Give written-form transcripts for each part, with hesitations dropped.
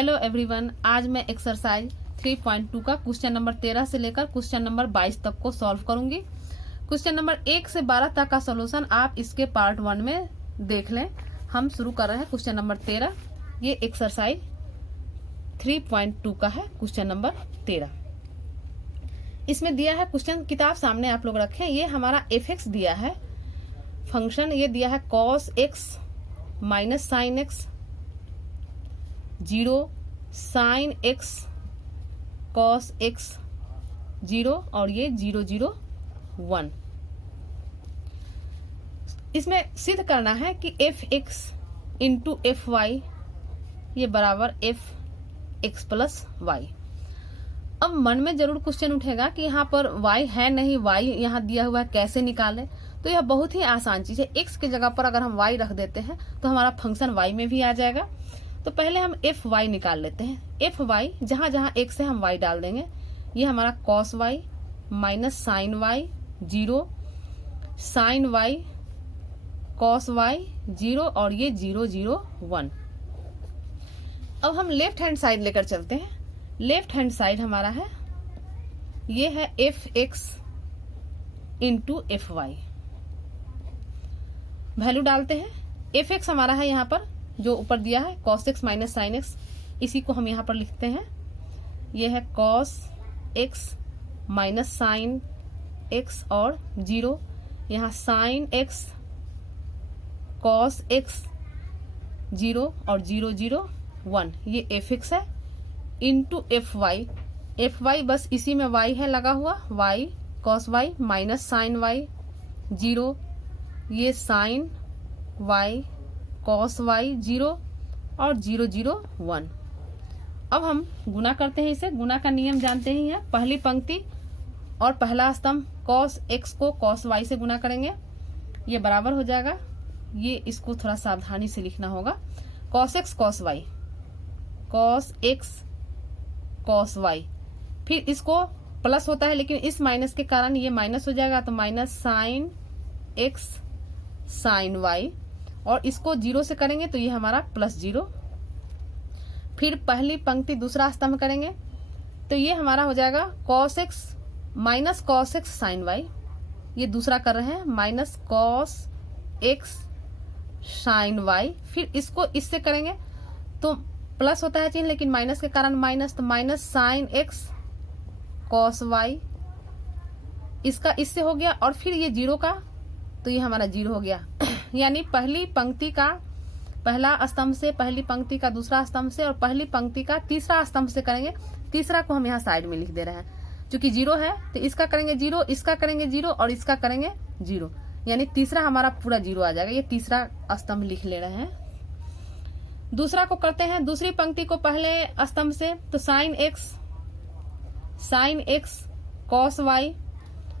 Hello everyone, आज मैं exercise 3.2 का क्वेश्चन नंबर 13 से लेकर क्वेश्चन नंबर 22 तक को सॉल्व करूंगी। क्वेश्चन नंबर 1 से 12 तक का सॉल्यूशन आप इसके पार्ट 1 में देख लें। हम शुरू कर रहे हैं क्वेश्चन नंबर 13। ये एक्सरसाइज 3.2 का है क्वेश्चन नंबर 13। इसमें दिया है क्वेश्चन, किताब सामने आप लोग रखें। ये हमारा एफ दिया है, फंक्शन ये दिया है cos x minus sine x, 0 साइन x cos x 0 और ये 0 0 1। इसमें सिद्ध करना है कि f x into f y ये बराबर एफ एक्स प्लस वाई। अब मन में जरूर क्वेश्चन उठेगा कि यहाँ पर y है नहीं, y यहाँ दिया हुआ है, कैसे निकालें। तो यह बहुत ही आसान चीज है। x की जगह पर अगर हम y रख देते हैं तो हमारा फंक्शन y में भी आ जाएगा। तो पहले हम एफ वाई निकाल लेते हैं। एफ वाई जहां जहां x है हम y डाल देंगे। ये हमारा cos y minus sine y 0 साइन y cos y 0 और ये 0 0 1। अब हम लेफ्ट हैंड साइड लेकर चलते हैं। लेफ्ट हैंड साइड हमारा है, ये है f x into f y. Value डालते हैं। एफ एक्स हमारा है यहाँ पर जो ऊपर दिया है cos x minus sine x, इसी को हम यहाँ पर लिखते हैं। ये है cos x minus sine x और 0, यहाँ साइन x cos x 0 और 0 0 1। ये एफ एक्स है into f y. F y बस इसी में y है लगा हुआ, y cos y minus sine y 0, ये साइन y cos y 0 और 0 0 1। अब हम गुना करते हैं इसे। गुना का नियम जानते ही हैं। पहली पंक्ति और पहला स्तंभ cos x को cos y से गुना करेंगे, ये बराबर हो जाएगा। ये इसको थोड़ा सावधानी से लिखना होगा। cos x cos y, cos x cos y, फिर इसको प्लस होता है लेकिन इस माइनस के कारण ये माइनस हो जाएगा, तो minus sine x sine y, और इसको 0 से करेंगे तो ये हमारा प्लस 0। फिर पहली पंक्ति दूसरा स्तंभ करेंगे तो ये हमारा हो जाएगा cos x minus cos x sine y। ये दूसरा कर रहे हैं, minus cos x sine y। फिर इसको इससे करेंगे तो प्लस होता है चिन्ह लेकिन माइनस के कारण माइनस, तो minus sine x cos y, इसका इससे हो गया। और फिर ये 0 का, तो ये हमारा 0 हो गया। यानी पहली पंक्ति का पहला स्तंभ से, पहली पंक्ति का दूसरा स्तंभ से और पहली पंक्ति का तीसरा स्तंभ से करेंगे। तीसरा को हम यहाँ साइड में लिख दे रहे हैं। क्योंकि 0 है तो इसका करेंगे 0, इसका करेंगे 0 और इसका करेंगे 0, यानी तीसरा हमारा पूरा 0 आ जाएगा। ये तीसरा स्तंभ लिख ले रहे हैं। दूसरा को करते हैं। दूसरी पंक्ति को पहले स्तंभ से, तो sine x cos y,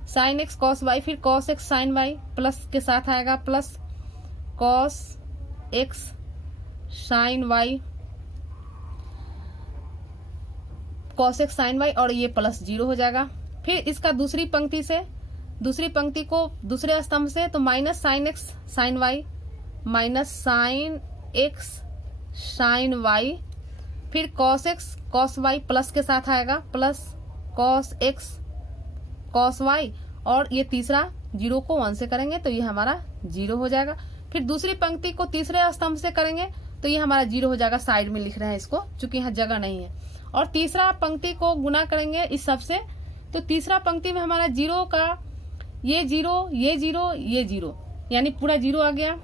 sine x cos y, फिर cos x sine y plus के साथ आएगा, plus cos x sine y, cos x sine y और ये प्लस 0 हो जाएगा। फिर इसका दूसरी पंक्ति से, दूसरी पंक्ति को दूसरे स्तंभ से, तो minus sine x sine y minus sine x sine y, फिर cos x cos y plus के साथ आएगा, plus cos x cos y, और ये तीसरा 0 को 1 से करेंगे तो ये हमारा 0 हो जाएगा। फिर दूसरी पंक्ति को तीसरे स्तंभ से करेंगे तो ये हमारा 0 हो जाएगा। साइड में लिख रहे हैं इसको क्योंकि यहाँ जगह नहीं है। और तीसरा पंक्ति को गुना करेंगे इस सब से, तो तीसरा पंक्ति में हमारा 0 का ये 0 ये 0 ये 0, यानी पूरा 0 आ गया।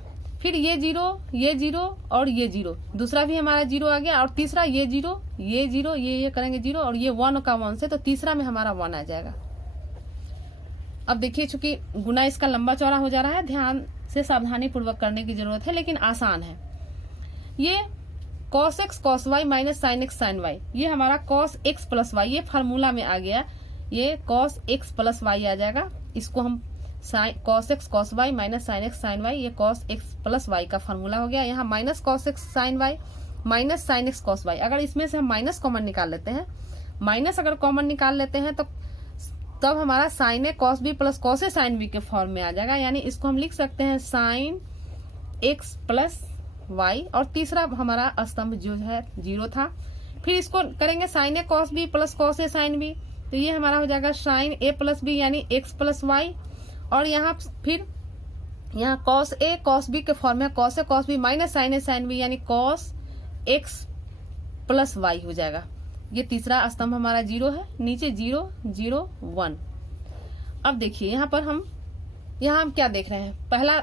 फिर ये 0 और ये 0, दूसरा भी हमारा 0 आ गया। और तीसरा ये 0 ये 0 ये करेंगे 0 और ये 1 का 1 से, तो तीसरा में हमारा 1 आ जाएगा। अब देखिए, चूंकि गुना इसका लंबा चौड़ा हो जा रहा है, ध्यान से सावधानी पूर्वक करने की जरूरत है, लेकिन आसान है। ये cos x cos y minus sine x sine y, ये हमारा cos x प्लस y, ये फार्मूला में आ गया। ये cos x प्लस y आ जाएगा। इसको हम cos x cos y minus sine x sine y, ये cos x प्लस y का फार्मूला हो गया। यहाँ minus cos x sine y minus sine x cos y। अगर इसमें से हम माइनस कॉमन निकाल लेते हैं, माइनस अगर कॉमन निकाल लेते हैं तो तब हमारा साइन ए cos b प्लस cos ए साइन b के फॉर्म में आ जाएगा। यानी इसको हम लिख सकते हैं साइन x प्लस y, और तीसरा हमारा स्तंभ जो है 0 था, फिर इसको करेंगे sign A cos B plus cos A sine B, तो ये हमारा हो जाएगा साइन ए प्लस बी यानी एक्स प्लस वाई। और यहाँ फिर यहाँ कॉस ए कॉस बी के फॉर्म में cos A cos B minus sign A sine B यानी कॉस एक्स प्लस वाई हो जाएगा। ये तीसरा स्तंभ हमारा 0 है, नीचे 0 0 1। अब देखिए यहाँ पर हम क्या देख रहे हैं, पहला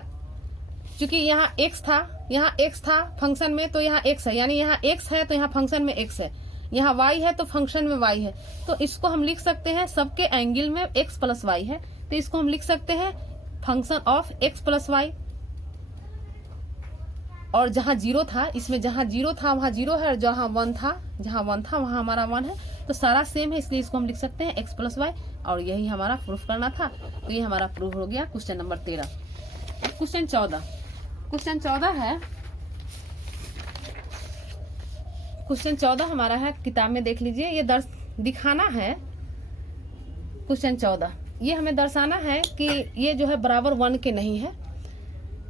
चूंकि यहाँ x था फंक्शन में, तो यहाँ x है, यानी यहाँ x है तो यहाँ फंक्शन में x है, यहाँ y है तो फंक्शन में y है। तो इसको हम लिख सकते हैं, सबके एंगल में x प्लस वाई है, तो इसको हम लिख सकते हैं function of x plus y. और जहाँ 0 था, इसमें जहाँ 0 था वहाँ 0 है, और जहाँ 1 था वहाँ हमारा 1 है, तो सारा सेम है, इसलिए इसको हम लिख सकते हैं x प्लस वाई। और यही हमारा प्रूफ करना था, तो ये हमारा प्रूफ हो गया क्वेश्चन नंबर 13। क्वेश्चन 14 है, क्वेश्चन 14 हमारा है, किताब में देख लीजिए, ये दिखाना है क्वेश्चन 14, ये हमें दर्शाना है कि ये जो है बराबर 1 के नहीं है,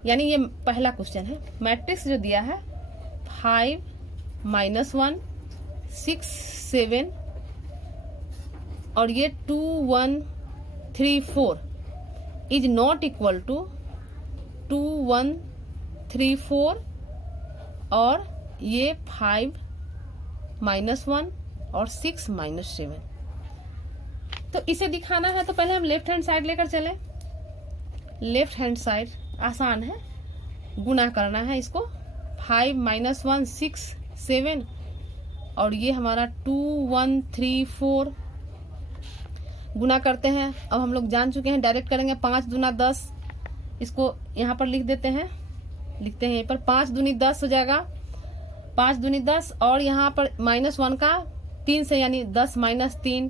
यानी ये पहला क्वेश्चन है। मैट्रिक्स जो दिया है 5 -1 6 7 और ये 2 1 3 4 इज नॉट इक्वल टू 2 1 3 4 और ये 5 -1 और 6 -7। तो इसे दिखाना है तो पहले हम लेफ्ट हैंड साइड लेकर चले। लेफ्ट हैंड साइड आसान है, गुना करना है इसको, 5 -1 6 7 और ये हमारा 2 1 3 4 गुना करते हैं। अब हम लोग जान चुके हैं, डायरेक्ट करेंगे, 5 दूना 10, इसको यहाँ पर लिख देते हैं, लिखते हैं यहाँ पर 5 दूनी 10 हो जाएगा, 5 दूनी 10 और यहाँ पर -1 का 3 से यानी 10 -3।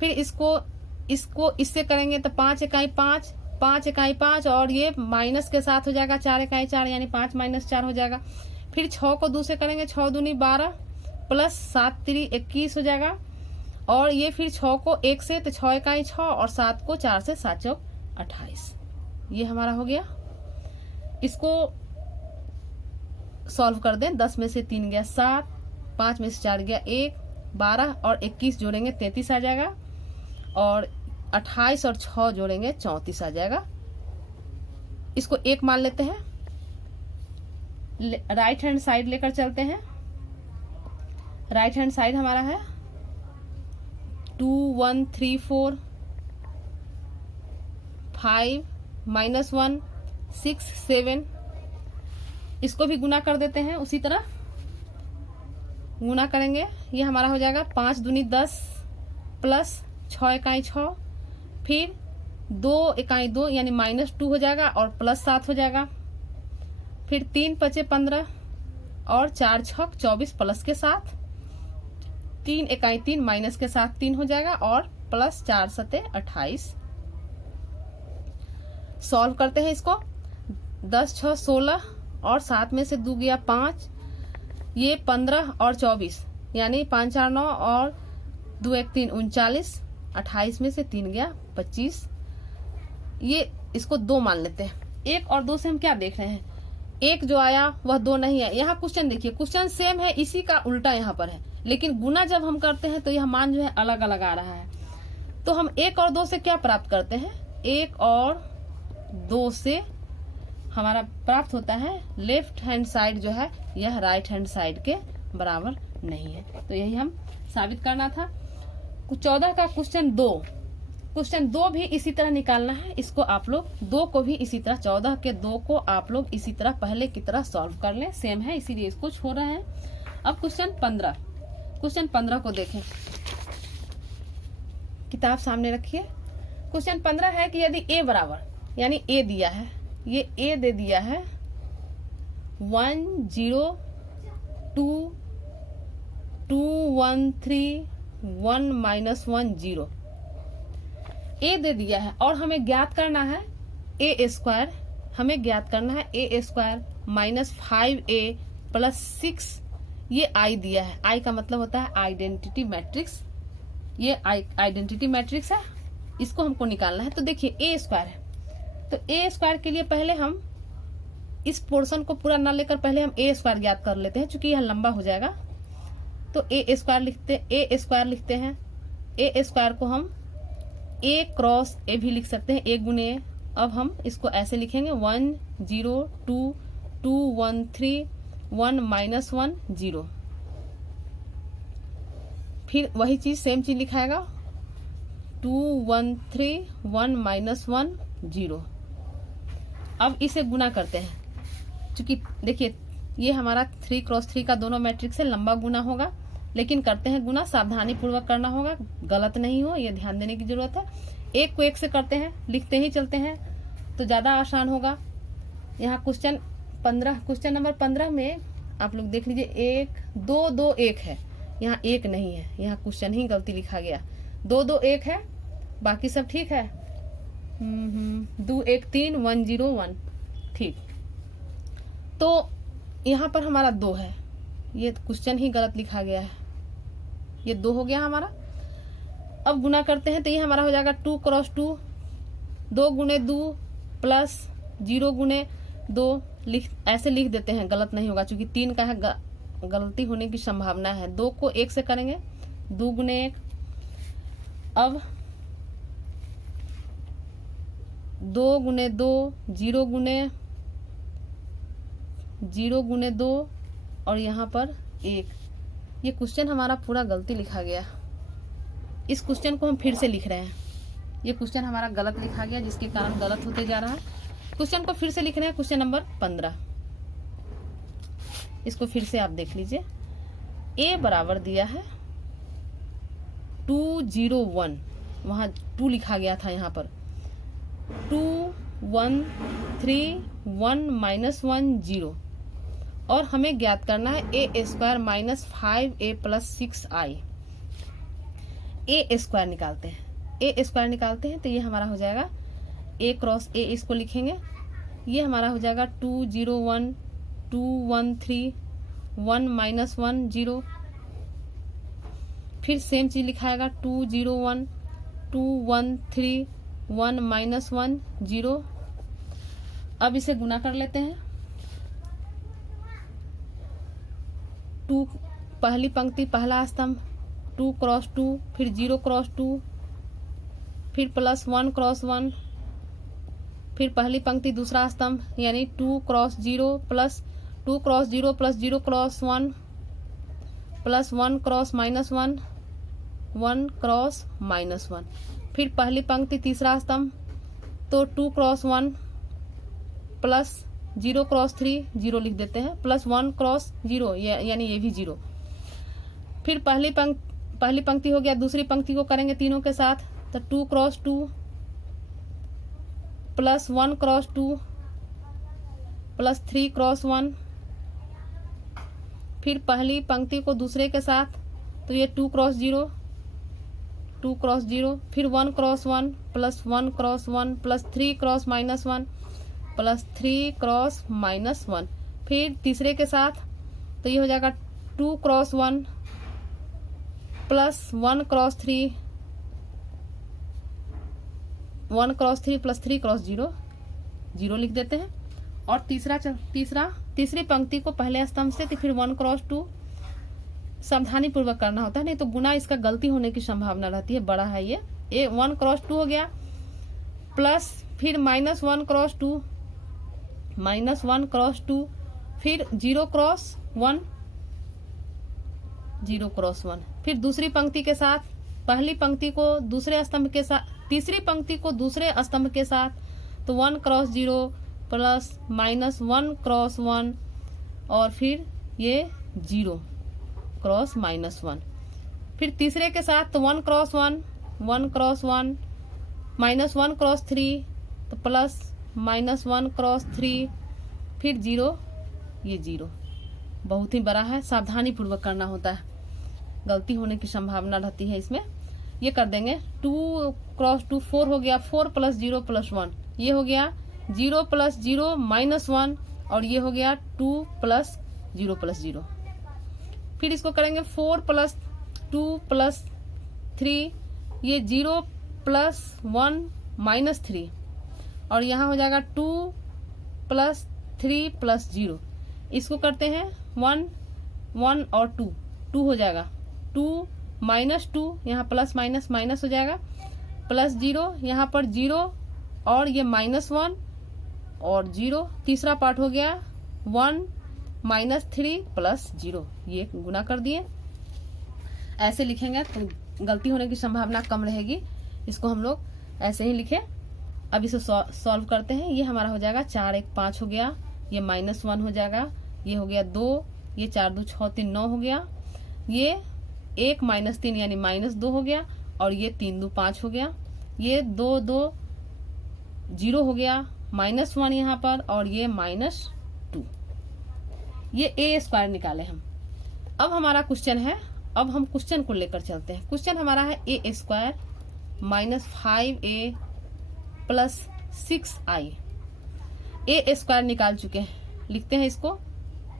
फिर इसको इससे करेंगे तो 5 इकाई 5 5 इकाई 5 और ये माइनस के साथ हो जाएगा 4 इकाई 4 यानी 5 -4 हो जाएगा। फिर 6 को 2 से करेंगे, 6 दूनी 12 प्लस 7 3 21 हो जाएगा। और ये फिर 6 को 1 से तो 6 इकाई 6 और 7 को 4 से 7 चौक 28। ये हमारा हो गया। इसको सॉल्व कर दें, 10 में से 3 गया 7, 5 में से 4 गया 1, 12 और 21 जोड़ेंगे 33 आ जाएगा और 28 और 6 जोड़ेंगे 34 आ जाएगा। इसको 1 मान लेते हैं, राइट हैंड साइड लेकर चलते हैं। राइट हैंड साइड हमारा है 2 1 3 4 5 -1 6 7। इसको भी गुना कर देते हैं, उसी तरह गुना करेंगे, ये हमारा हो जाएगा 5 दूनी 10 प्लस 6 इकाई 6, फिर 2 इकाई 2 यानी -2 हो जाएगा और प्लस 7 हो जाएगा। फिर 3 5 15 और 4 6 24 प्लस के साथ, 3 इकाई 3 माइनस के साथ 3 हो जाएगा और प्लस 4 7 28। सॉल्व करते हैं इसको, 10 6 16 और 7 में से 2 गया 5, ये 15 और 24 यानी 5 4 9 और 2 1 3 39, 28 में से 3 गया 25। ये इसको 2 मान लेते हैं। 1 और 2 से हम क्या देख रहे हैं, 1 जो आया वह 2 नहीं है। यहाँ क्वेश्चन देखिए, क्वेश्चन सेम है, इसी का उल्टा यहाँ पर है, लेकिन गुना जब हम करते हैं तो यह मान जो है अलग अलग आ रहा है। तो हम 1 और 2 से क्या प्राप्त करते हैं, 1 और 2 से हमारा प्राप्त होता है लेफ्ट हैंड साइड जो है यह राइट हैंड साइड के बराबर नहीं है। तो यही हम साबित करना था। 14 का क्वेश्चन 2 भी इसी तरह निकालना है। इसको आप लोग 2 को भी इसी तरह, 14 के 2 को आप लोग इसी तरह पहले की तरह सॉल्व कर लें, सेम है इसीलिए इसको छोड़ रहे हैं। अब क्वेश्चन 15 को देखें, किताब सामने रखिए। क्वेश्चन 15 है कि यदि a बराबर, यानी a दिया है, ये a दे दिया है 1 0 2 2 1 3 1 -1 0 a दे दिया है और हमें ज्ञात करना है a स्क्वायर, हमें ज्ञात करना है a स्क्वायर -5a प्लस 6। ये i दिया है, i का मतलब होता है आइडेंटिटी मैट्रिक्स, ये आइडेंटिटी मैट्रिक्स है, इसको हमको निकालना है। तो देखिए a स्क्वायर है, तो a स्क्वायर के लिए पहले हम इस पोर्शन को पूरा ना लेकर पहले हम a स्क्वायर ज्ञात कर लेते हैं, चूंकि यह लंबा हो जाएगा। तो ए स्क्वायर लिखते हैं। ए स्क्वायर को हम ए क्रॉस ए भी लिख सकते हैं, ए गुने ए। अब हम इसको ऐसे लिखेंगे 1 0 2 2 1 3 1 -1 0। फिर वही चीज सेम चीज लिखाएगा 2 1 3 1 -1 0। अब इसे गुना करते हैं, क्योंकि देखिए ये हमारा 3 क्रॉस 3 का दोनों मैट्रिक्स से लंबा गुना होगा, लेकिन करते हैं गुना सावधानी पूर्वक करना होगा, गलत नहीं हो, ये ध्यान देने की जरूरत है। एक को एक से करते हैं, लिखते ही चलते हैं तो ज्यादा आसान होगा। यहाँ क्वेश्चन नंबर 15 में आप लोग देख लीजिए 1 2 2 1 है, यहाँ 1 नहीं है, यहाँ क्वेश्चन ही गलती लिखा गया। 2 2 1 है, बाकी सब ठीक है। 2 1 3 1 0 1, ठीक। तो यहाँ पर हमारा 2 है, ये क्वेश्चन ही गलत लिखा गया है, ये 2 हो गया हमारा। अब गुना करते हैं तो ये हमारा हो जाएगा 2 क्रॉस 2, 2 गुने 2 प्लस 0 गुने 2। ऐसे लिख देते हैं, गलत नहीं होगा, क्योंकि 3 का है, गलती होने की संभावना है। 2 को 1 से करेंगे, 2 गुने 1। अब 2 गुने 2 0 गुने 2 और यहाँ पर 1। ये क्वेश्चन हमारा पूरा गलती लिखा गया। इस क्वेश्चन को हम फिर से लिख रहे हैं, ये क्वेश्चन हमारा गलत लिखा गया, जिसके कारण गलत होते जा रहा है। क्वेश्चन को फिर से लिख रहे हैं, क्वेश्चन नंबर 15। इसको फिर से आप देख लीजिए। ए बराबर दिया है 2 0 1, वहां 2 लिखा गया था, यहाँ पर 2 1 3 1 -1 0। और हमें ज्ञात करना है ए स्क्वायर -5a + 6i। ए स्क्वायर निकालते हैं, तो ये हमारा हो जाएगा ए क्रॉस ए, इसको लिखेंगे, ये हमारा हो जाएगा 2 0 1 2 1 3 1 -1 0। फिर सेम चीज लिखाएगा 2 0 1 2 1 3 1 -1 0। अब इसे गुना कर लेते हैं। 2 पहली पंक्ति पहला स्तंभ 2 क्रॉस 2, फिर 0 क्रॉस 2, फिर प्लस 1 क्रॉस 1, फिर पहली पंक्ति दूसरा स्तंभ यानी 2 cross 0 plus 2 cross 0 plus 0 cross 1 plus 1 cross -1 1 cross -1। फिर पहली पंक्ति तीसरा स्तंभ तो 2 क्रॉस 1 प्लस 0 क्रॉस 3 0 लिख देते हैं, प्लस 1 क्रॉस 0 यानी ये भी 0। फिर पहली पंक्ति हो गया, दूसरी पंक्ति को करेंगे तीनों के साथ, तो 2 cross 2 plus 1 cross 2 plus 3 cross 1। फिर पहली पंक्ति को दूसरे के साथ, तो ये 2 क्रॉस 0 फिर 1 cross 1 plus 1 cross 1 plus 3 cross -1 plus 3 cross -1। फिर तीसरे के साथ तो ये हो जाएगा 2 cross 1 plus 1 cross 3 1 cross 3 plus 3 cross 0 लिख देते हैं। और तीसरी पंक्ति को पहले स्तंभ से, तो फिर 1 क्रॉस 2 सावधानी पूर्वक करना होता है, नहीं तो गुना इसका गलती होने की संभावना रहती है, बड़ा है ये 1 क्रॉस 2 हो गया, प्लस फिर -1 क्रॉस 2 फिर 0 क्रॉस 1 फिर दूसरी पंक्ति के साथ पहली पंक्ति को दूसरे स्तंभ के साथ, तीसरी पंक्ति को दूसरे स्तंभ के साथ, तो 1 क्रॉस 0 प्लस -1 क्रॉस 1 और फिर ये 0 क्रॉस -1। फिर तीसरे के साथ तो 1 क्रॉस 1 -1 क्रॉस 3 तो प्लस -1 क्रॉस 3 फिर 0, ये 0 बहुत ही बड़ा है, सावधानी पूर्वक करना होता है, गलती होने की संभावना रहती है इसमें। ये कर देंगे 2 क्रॉस 2 4 हो गया, 4 प्लस 0 प्लस 1, ये हो गया 0 प्लस 0 -1 और ये हो गया 2 प्लस 0 प्लस 0। फिर इसको करेंगे 4 प्लस 2 प्लस 3, ये 0 प्लस 1 -3 और यहाँ हो जाएगा 2 प्लस 3 प्लस 0। इसको करते हैं 1 1 और 2, 2 हो जाएगा, 2 माइनस 2, यहाँ प्लस माइनस माइनस हो जाएगा, प्लस 0, यहाँ पर 0 और ये -1 और 0, तीसरा पार्ट हो गया 1 -3 प्लस 0, ये गुना कर दिए। ऐसे लिखेंगे तो गलती होने की संभावना कम रहेगी, इसको हम लोग ऐसे ही लिखे। अब इसे सॉल्व करते हैं। ये हमारा हो जाएगा 4 1 5 हो गया, ये -1 हो जाएगा, ये हो गया 2, ये 4 2 6 3 9 हो गया, ये 1 -3 यानी -2 हो गया, और ये 3 2 5 हो गया, ये 2 2 0 हो गया, -1 यहाँ पर, और ये -2। ये a² निकाले हम। अब हमारा क्वेश्चन है, अब हम क्वेश्चन को लेकर चलते हैं। क्वेश्चन हमारा है a² -5a plus 6i। a² निकाल चुके हैं, लिखते हैं इसको।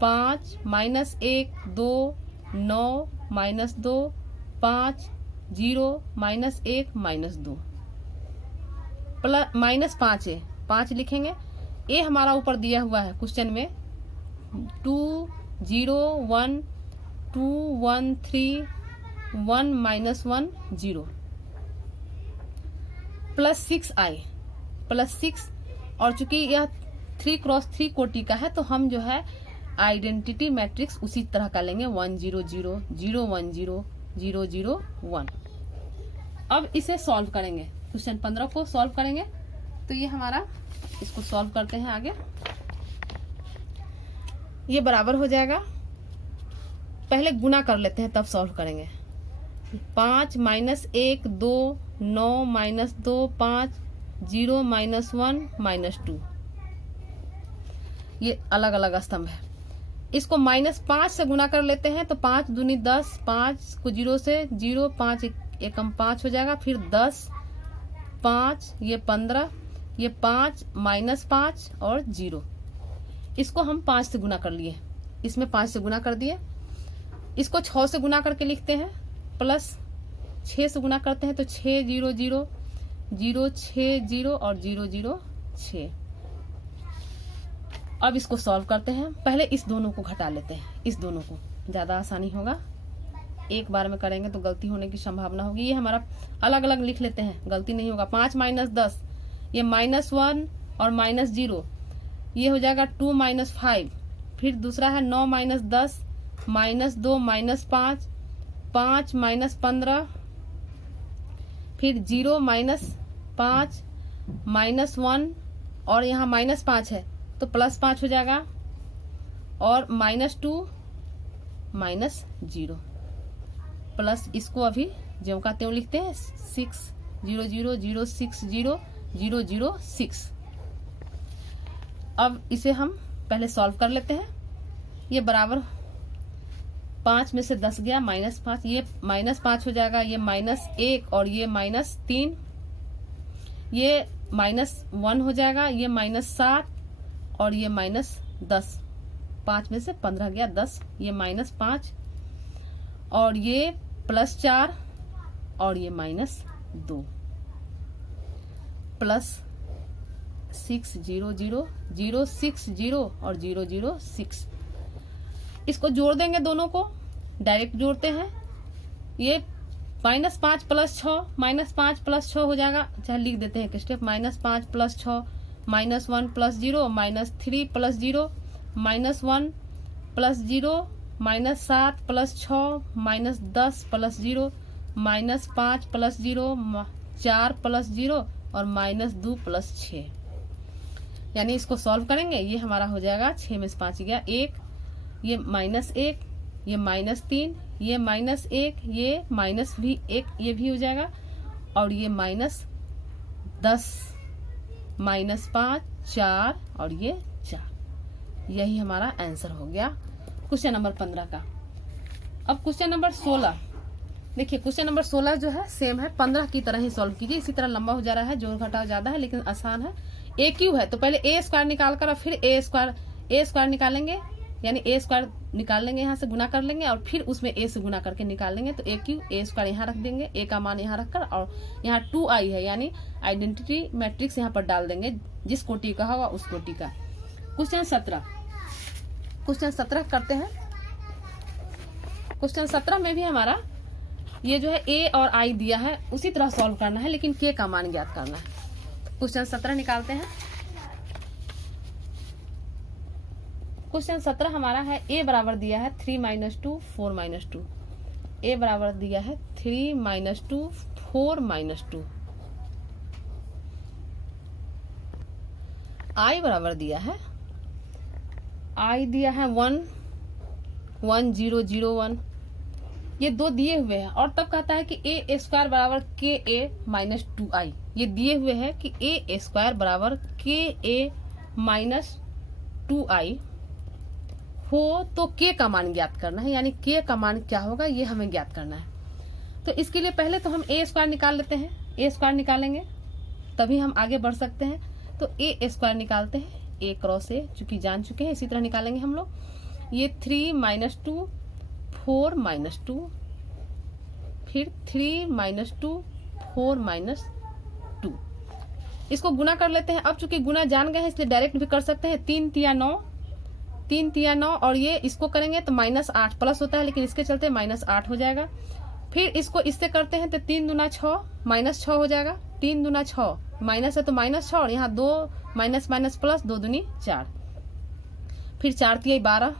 5 -1 2 9 -2 5 0 -1 -2 प्लस -5 है, 5 लिखेंगे। ए हमारा ऊपर दिया हुआ है क्वेश्चन में 2 0 1 2 1 3 1 -1 0 प्लस 6i प्लस 6, और चूंकि यह 3x3 कोटि का है तो हम जो है आइडेंटिटी मैट्रिक्स उसी तरह का लेंगे 1 0 0 0 1 0 0 0 1। अब इसे सॉल्व करेंगे, क्वेश्चन 15 को सॉल्व करेंगे। तो ये हमारा, इसको सॉल्व करते हैं आगे। ये बराबर हो जाएगा, पहले गुना कर लेते हैं तब सॉल्व करेंगे। 5 -1 2 9 -2 5 0 -1 -2, ये अलग अलग स्तंभ है। इसको -5 से गुना कर लेते हैं तो 5 दूनी 10, 5 को 0 से 0, 5 एकम 5 हो जाएगा, फिर 10 5, ये 15, ये 5 -5 और 0। इसको हम 5 से गुना कर लिए, इसमें 5 से गुना कर दिए। इसको 6 से गुना करके लिखते हैं, प्लस 6 से गुना करते हैं तो 6 0 0 0 6 0 और 0 0 6। अब इसको सॉल्व करते हैं। पहले इस दोनों को घटा लेते हैं, इस दोनों को, ज्यादा आसानी होगा। एक बार में करेंगे तो गलती होने की संभावना होगी। ये हमारा अलग अलग लिख लेते हैं, गलती नहीं होगा। 5 -10, ये -1 और -0, ये हो जाएगा 2 -5। फिर दूसरा है 9 -10 -2 -5 5 -15, फिर 0 -5 -1, और यहाँ -5 है तो +5 हो जाएगा, और -2 -0 प्लस, इसको अभी ज्यों का त्यों लिखते हैं 6 0 0 0 6 0 0 0 6। अब इसे हम पहले सॉल्व कर लेते हैं। ये बराबर 5 में से 10 गया -5, ये -5 हो जाएगा, ये -1 और ये -3, ये -1 हो जाएगा, ये -7 और ये -10। 5 में से 15 गया 10, ये -5 और ये +4 और ये -2 प्लस 6 0 0 0 6 0 और 0 0 6। इसको जोड़ देंगे, दोनों को डायरेक्ट जोड़ते हैं। ये -5 + 6 -5 + 6 हो जाएगा, चाहे लिख देते हैं एक स्टेप। -5 + 6 -1 + 0 -3 + 0 -1 + 0 -7 + 6 -10 + 0 -5 + 0 4 + 0 और -2 + 6। यानी इसको सॉल्व करेंगे, ये हमारा हो जाएगा 6 में से 5 गया 1, ये -1, ये -3, ये -1, ये -1, ये भी हो जाएगा, और ये -10 -5 4 और ये 4। यही हमारा आंसर हो गया क्वेश्चन नंबर 15 का। अब क्वेश्चन नंबर 16 देखिए। क्वेश्चन नंबर 16 जो है सेम है, 15 की तरह ही सॉल्व कीजिए। इसी तरह लंबा हो जा रहा है, जोड़ घटाव ज्यादा है लेकिन आसान है। AQ है तो पहले a² निकाल कर और फिर a² निकालेंगे, यानी a² निकाल लेंगे, यहाँ से गुना कर लेंगे और फिर उसमें a से गुना करके निकालेंगे। तो AQ a² यहाँ रख देंगे, a का मान यहाँ रखकर, और यहाँ 2i है यानी आइडेंटिटी मैट्रिक्स यहाँ पर डाल देंगे, जिस कोटि का होगा उस कोटि का। क्वेश्चन 17 करते हैं। क्वेश्चन 17 में भी हमारा ये जो है a और i दिया है, उसी तरह सॉल्व करना है, लेकिन k का मान ज्ञात करना है। क्वेश्चन 17 निकालते हैं। क्वेश्चन 17 हमारा है a बराबर दिया है 3 - 2 4 - 2। a बराबर दिया है 3 - 2 4 - 2। i बराबर दिया है, i दिया है 1 1 0 0 1। ये दो दिए हुए हैं और तब कहता है कि a स्क्वायर बराबर k a माइनस 2i। ये दिए हुए हैं कि a स्क्वायर बराबर k a माइनस 2i हो तो k का मान ज्ञात करना है, यानी k का मान क्या होगा ये हमें ज्ञात करना है। तो इसके लिए पहले तो हम a स्क्वायर निकाल लेते हैं। a स्क्वायर निकालेंगे तभी हम आगे बढ़ सकते हैं। तो a स्क्वायर निकालते हैं, a क्रॉस a चूंकि जान चुके हैं, इसी तरह निकालेंगे हम लोग। ये 3 - 2 4 - 2, फिर 3 - 2 4 - 2। इसको गुना कर लेते हैं। अब चूंकि गुना जान गए हैं इसलिए डायरेक्ट भी कर सकते हैं। 3 तिया 9, 3 तिया 9, और ये इसको करेंगे तो -8 प्लस होता है, लेकिन इसके चलते -8 हो जाएगा। फिर इसको इससे करते हैं तो 3 दूना 6 -6 हो जाएगा। 3 दूना 6 माइनस है तो -6, और यहाँ 2 माइनस प्लस 2 दूनी 4, फिर 4 तिया 12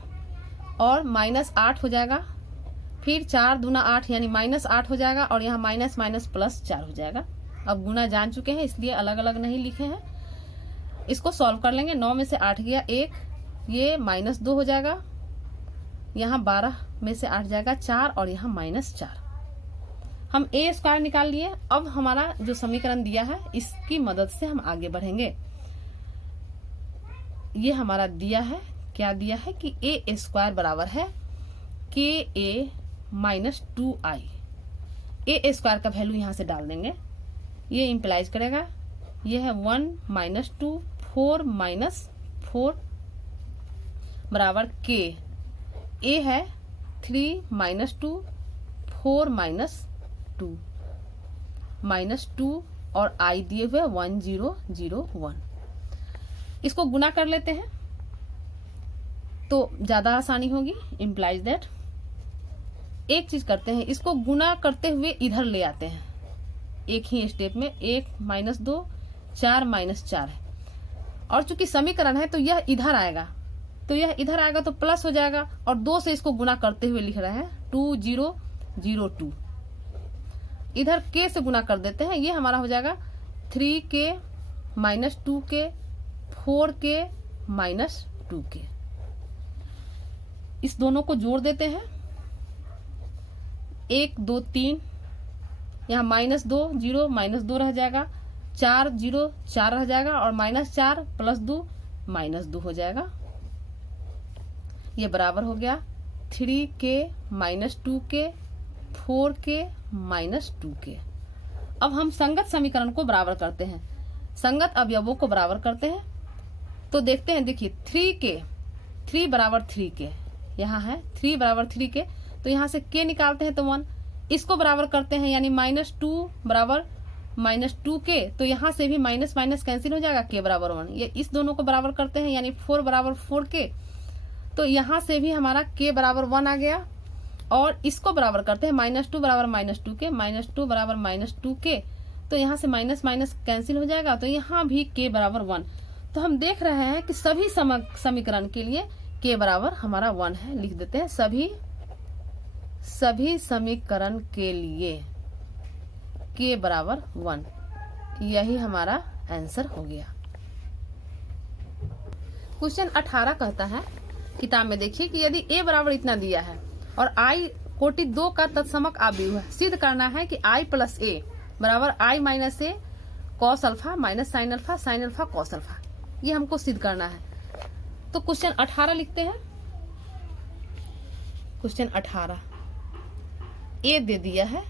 और -8 हो जाएगा। फिर 4 दूना 8 यानी -8 हो जाएगा, और यहाँ माइनस प्लस 4 हो जाएगा। अब गुना जान चुके हैं इसलिए अलग अलग नहीं लिखे हैं। इसको सॉल्व कर लेंगे। 9 में से 8 गया 1, ये -2 हो जाएगा। यहाँ 12 में से 8 जाएगा 4, और यहाँ -4। हम a स्क्वायर निकाल लिए। अब हमारा जो समीकरण दिया है इसकी मदद से हम आगे बढ़ेंगे। ये हमारा दिया है, क्या दिया है कि a स्क्वायर बराबर है k a minus 2i। a square का वैल्यू यहाँ से डाल देंगे, ये इम्प्लाइज करेगा, ये है 1 - 2 4 - 4 बराबर k। a है 3 - 2 4 - 2 -2 और i दिए हुए 1 0 0 1। इसको गुना कर लेते हैं तो ज्यादा आसानी होगी। इम्प्लाइज दैट एक चीज करते हैं, इसको गुना करते हुए इधर ले आते हैं एक ही स्टेप में। 1 - 2 4 - 4 है, और चूंकि समीकरण है तो यह इधर आएगा, तो यह इधर आएगा तो प्लस हो जाएगा, और 2 से इसको गुना करते हुए लिख रहे हैं 2 0 0 2। इधर k से गुना कर देते हैं, ये हमारा हो जाएगा 3k - 2k 4k - 2k। इस दोनों को जोड़ देते हैं, 1 2 3, यहाँ -2 0 -2 रह जाएगा, 4 0 4 रह जाएगा, और -4 + 2 -2 हो जाएगा। ये बराबर हो गया 3k - 2k 4k - 2k। अब हम संगत समीकरण को बराबर करते हैं, संगत अवयवों को बराबर करते हैं। तो देखते हैं, देखिए 3 बराबर 3k, यहाँ है 3 बराबर 3k, तो यहाँ से k निकालते हैं तो 1। इसको बराबर करते हैं यानी -2 बराबर -2k, तो यहाँ से भी माइनस कैंसिल हो जाएगा, k बराबर 1। ये इस दोनों को बराबर करते हैं यानी 4 बराबर 4k, तो यहाँ से भी हमारा k बराबर 1 आ गया। और इसको बराबर करते हैं -2 बराबर -2k, -2 बराबर -2k, तो यहाँ से माइनस कैंसिल हो जाएगा, तो यहाँ भी k बराबर 1। तो हम देख रहे हैं कि सभी समीकरण के लिए k बराबर हमारा 1 है। लिख देते हैं सभी समीकरण के लिए k बराबर 1। यही हमारा आंसर हो गया। क्वेश्चन 18 कहता है, किताब में देखिए कि यदि a बराबर इतना दिया है और i कोटि 2 का तत्समक आव्यूह है, सिद्ध करना है कि i + a बराबर i - a cos alpha minus sin alpha sin alpha cos alpha. ये हमको सिद्ध करना है। तो क्वेश्चन 18 लिखते हैं। क्वेश्चन 18 a दे दिया है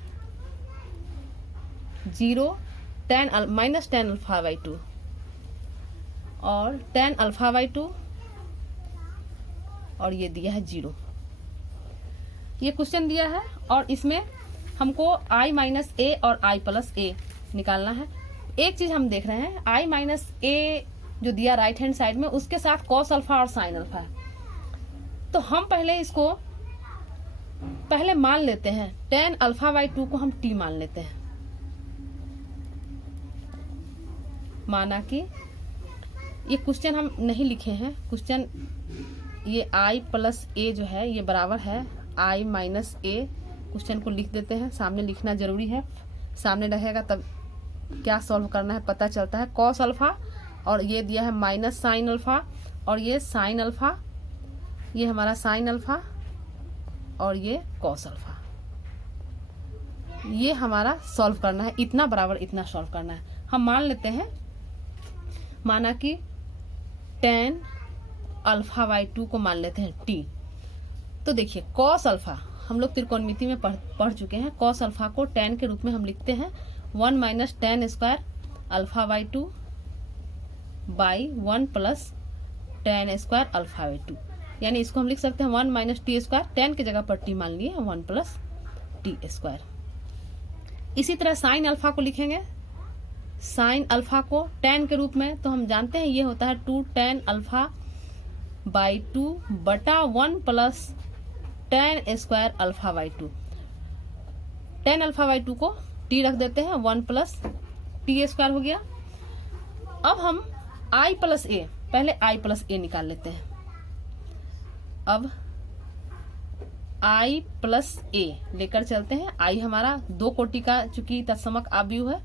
0 tan अल्फा/2 और tan अल्फा/2, और ये दिया है 0। ये क्वेश्चन दिया है और इसमें हमको i - a और i + a निकालना है। एक चीज हम देख रहे हैं, i - a जो दिया राइट हैंड साइड में, उसके साथ cos अल्फा और sin अल्फा है। तो हम पहले इसको पहले मान लेते हैं tan अल्फा बाई 2 को हम t मान लेते हैं। माना कि ये क्वेश्चन हम नहीं लिखे हैं, क्वेश्चन ये i प्लस a जो है ये बराबर है i माइनस a। क्वेश्चन को लिख देते हैं, सामने लिखना जरूरी है, सामने रहेगा तब क्या सॉल्व करना है पता चलता है। कॉस अल्फा और ये दिया है माइनस साइन अल्फा और ये साइन अल्फा, ये हमारा साइन अल्फा और ये कॉस अल्फा। ये हमारा सॉल्व करना है, इतना बराबर इतना सॉल्व करना है। हम मान लेते हैं, माना कि tan अल्फा बाई 2 को मान लेते हैं t। तो देखिए कॉस अल्फा हम लोग त्रिकोणमिति में पढ़ चुके हैं। कॉस अल्फा को tan के रूप में हम लिखते हैं 1 minus tan square alpha by 2 by 1 plus tan square alpha by 2, यानी इसको हम लिख सकते हैं 1 माइनस टी स्क्वायर, tan की जगह पर t मान लिए 1 प्लस टी स्क्वायर। इसी तरह साइन अल्फा को लिखेंगे, साइन अल्फा को tan के रूप में, तो हम जानते हैं ये होता है 2 tan अल्फा बाई 2 बटा 1 plus tan square alpha by 2। tan alpha by 2 को t रख देते हैं, 1 प्लस टी स्क्वायर हो गया। अब हम i प्लस a, पहले i प्लस a निकाल लेते हैं। अब i प्लस a लेकर चलते हैं। i हमारा 2 कोटि का चूंकि तत्समक आव्यूह है,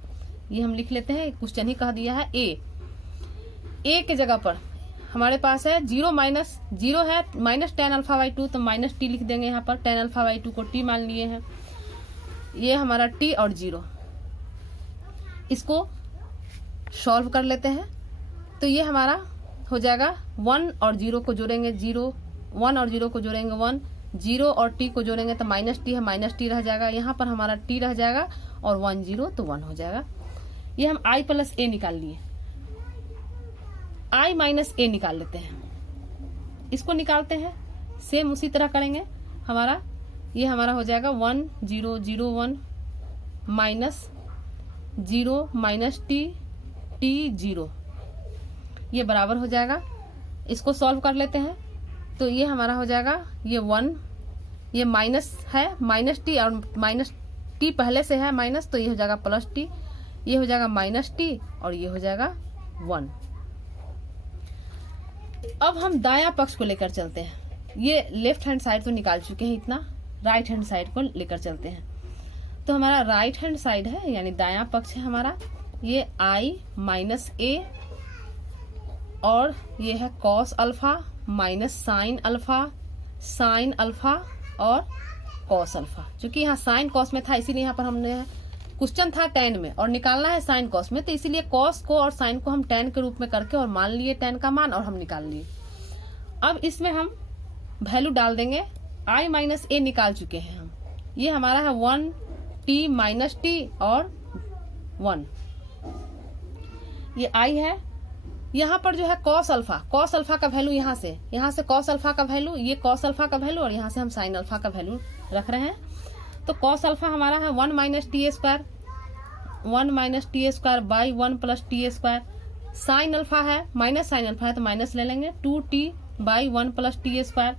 ये हम लिख लेते हैं, क्वेश्चन ही कह दिया है a के जगह पर हमारे पास है 0 माइनस 0 है माइनस tan अल्फा बाई 2, तो माइनस t लिख देंगे यहाँ पर। tan अल्फा बाई 2 को t मान लिए हैं, ये हमारा t और 0, इसको सॉल्व कर लेते हैं। तो ये हमारा हो जाएगा 1 और 0 को जोड़ेंगे 0, 1 और 0 को जोड़ेंगे 1, 0 और t को जोड़ेंगे तो माइनस t है, माइनस t रह जाएगा, यहाँ पर हमारा t रह जाएगा और 1 0 तो 1 हो जाएगा। ये हम i प्लस a निकाल लिए। i माइनस a निकाल लेते हैं, इसको निकालते हैं, सेम उसी तरह करेंगे। हमारा ये हमारा हो जाएगा 1 0 0 1 माइनस 0 माइनस t t 0, ये बराबर हो जाएगा। इसको सॉल्व कर लेते हैं, तो ये हमारा हो जाएगा ये 1, ये माइनस है माइनस टी और माइनस टी पहले से है माइनस, तो ये हो जाएगा प्लस टी, ये हो जाएगा माइनस टी और ये हो जाएगा 1। अब हम दायां पक्ष को लेकर चलते हैं। ये लेफ्ट हैंड साइड तो निकाल चुके हैं, इतना राइट हैंड साइड को लेकर चलते हैं। तो हमारा राइट हैंड साइड है यानी दायां पक्ष है हमारा, ये i माइनस a और ये है cos alpha minus sine alpha और कॉस अल्फा। चूंकि यहाँ साइन कॉस में था इसीलिए यहाँ पर हमने, क्वेश्चन था tan में और निकालना है साइन कॉस में, तो इसीलिए कॉस को और साइन को हम tan के रूप में करके और मान लिए tan का मान और हम निकाल लिए। अब इसमें हम वैल्यू डाल देंगे, i माइनस a निकाल चुके हैं हम, ये हमारा है 1 t माइनस t और 1, ये i है। यहाँ पर जो है कॉस अल्फा का वैल्यू यहाँ से कॉस अल्फा का वैल्यू, ये कॉस अल्फा का वैल्यू और यहाँ से हम साइन अल्फा का वैल्यू रख रहे हैं। तो कॉस अल्फा हमारा है 1 minus T square by 1 plus T square. Sine alpha है माइनस साइन अल्फा है तो माइनस ले लेंगे 2t by 1 plus T square.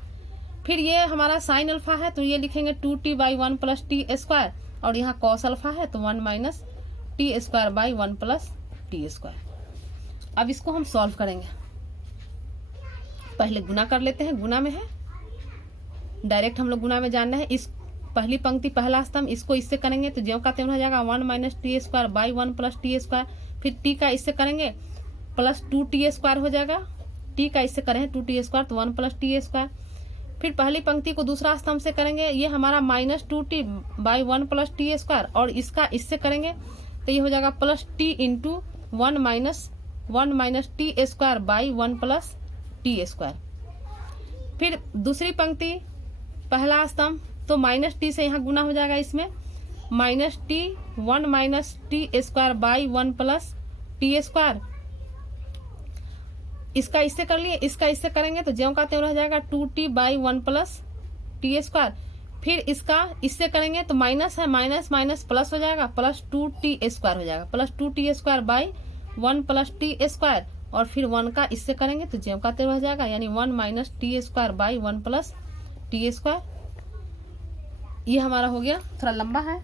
फिर ये हमारा साइन अल्फा है तो ये लिखेंगे 2t by 1 plus T square और यहाँ कॉस अल्फा है तो 1 minus T square by 1 plus T square. अब इसको हम सॉल्व करेंगे, पहले गुना कर लेते हैं, गुना में है डायरेक्ट हम लोग गुना में जानना है। इस पहली पंक्ति पहला स्तंभ इसको इससे करेंगे तो ज्यों का त्यों हो जाएगा 1 minus T square by 1 plus T square. फिर टी का इससे करेंगे प्लस 2t स्क्वायर हो जाएगा, टी का इससे करें 2t स्क्वायर तो 1 प्लस टी स्क्वायर। फिर पहली पंक्ति को दूसरा स्तंभ से करेंगे, ये हमारा minus 2t by 1 plus T square और इसका इससे करेंगे तो ये हो जाएगा plus T into 1 minus T square by 1 plus T square. फिर दूसरी पंक्ति पहला स्तंभ तो माइनस टी से यहाँ गुना हो जाएगा, इसमें minus T 1 minus T square by 1 plus T square. इसका इससे कर लिए, इसका इससे करेंगे तो ज्यों का त्यों रह जाएगा 2t by 1 plus T square. फिर इसका इससे करेंगे तो माइनस है माइनस माइनस प्लस हो जाएगा प्लस 2t स्क्वायर हो जाएगा, plus 2t square by 1 plus T square और फिर 1 का इससे करेंगे तो ज्यों का त्यों रह जाएगा यानी 1 minus T square by 1 plus T square. ये हमारा हो गया, थोड़ा लंबा है,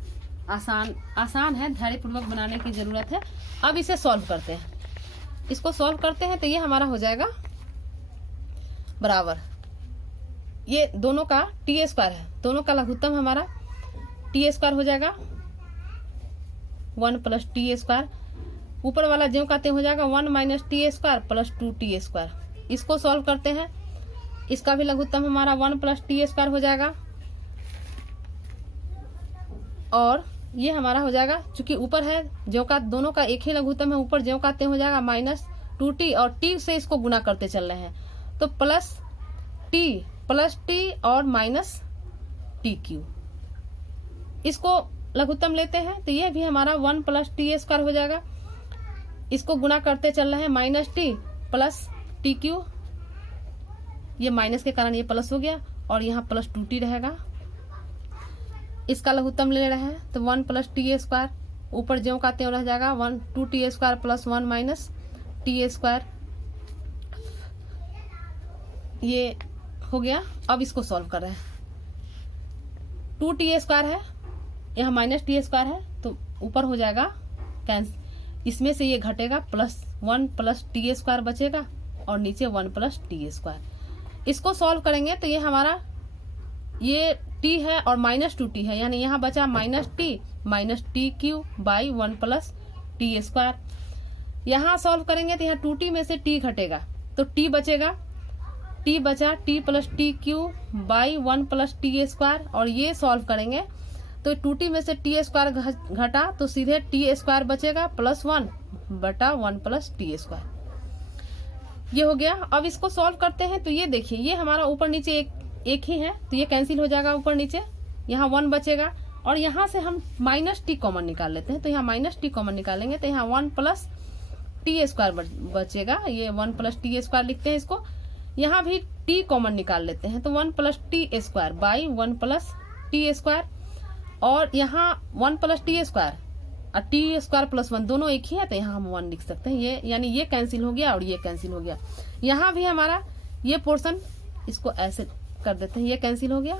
आसान है, धैर्यपूर्वक बनाने की जरूरत है। अब इसे सॉल्व करते हैं। इसको सॉल्व करते हैं तो ये हमारा हो जाएगा बराबर, ये दोनों का टी स्क्वायर है, दोनों का लघुत्तम हमारा टी स्क्वायर हो जाएगा, 1 प्लस टी स्क्वायर, ऊपर वाला ज्यों का त्यों हो जाएगा 1 minus T square plus 2t square. इसको सॉल्व करते हैं, इसका भी लघुत्तम हमारा 1 प्लस टी स्क्वायर हो जाएगा, और ये हमारा हो जाएगा, चूंकि ऊपर है ज्यों का, दोनों का एक ही लघुत्तम है, ऊपर ज्यों का त्यों हो जाएगा माइनस 2t, और t से इसको गुना करते चल रहे हैं तो प्लस टी और माइनस टी क्यू। इसको लघुत्तम लेते हैं तो ये भी हमारा 1 प्लस टी स्क्वायर हो जाएगा, इसको गुना करते चल रहे हैं minus T plus T Q, ये माइनस के कारण ये प्लस हो गया, और यहाँ प्लस 2t रहेगा। इसका लघुत्तम ले रहे हैं तो 1 प्लस टी स्क्वायर, ऊपर ज्यों का त्यों रह जाएगा 2t square plus 1 minus T square, ये हो गया। अब इसको सॉल्व कर रहे हैं, 2t स्क्वायर है, यहाँ माइनस टी स्क्वायर है, तो ऊपर हो जाएगा कैंसिल, इसमें से ये घटेगा, प्लस 1 प्लस टी स्क्वायर बचेगा, और नीचे 1 प्लस टी स्क्वायर। इसको सॉल्व करेंगे तो ये हमारा, ये t है और माइनस 2t है, यानी यहाँ बचा minus T Q by 1 plus T square. यहाँ सॉल्व करेंगे तो यहाँ 2t में से t घटेगा तो t बचेगा, t बचा t plus T Q by 1 plus T square, और ये सॉल्व करेंगे तो 2t में से t स्क्वायर घटा तो सीधे t स्क्वायर बचेगा प्लस 1 बटा 1 प्लस टी स्क्वायर, ये हो गया। अब इसको सॉल्व करते हैं तो ये देखिए, ये हमारा ऊपर नीचे एक ही है तो ये कैंसिल हो जाएगा ऊपर नीचे, यहाँ 1 बचेगा, और यहाँ से हम माइनस टी कॉमन निकाल लेते हैं, तो यहाँ माइनस टी कॉमन निकालेंगे तो यहाँ 1 प्लस टी स्क्वायर बचेगा, ये 1 प्लस टी स्क्वायर लिखते हैं इसको। यहाँ भी t कॉमन निकाल लेते हैं तो 1 plus T square by 1 plus T square, और यहाँ 1 प्लस टी स्क्वायर और टी स्क्वायर प्लस 1 दोनों एक ही है तो यहाँ हम 1 लिख सकते हैं, ये यानी ये कैंसिल हो गया और ये कैंसिल हो गया। यहाँ भी हमारा ये पोर्शन, इसको ऐसे कर देते हैं, ये कैंसिल हो गया,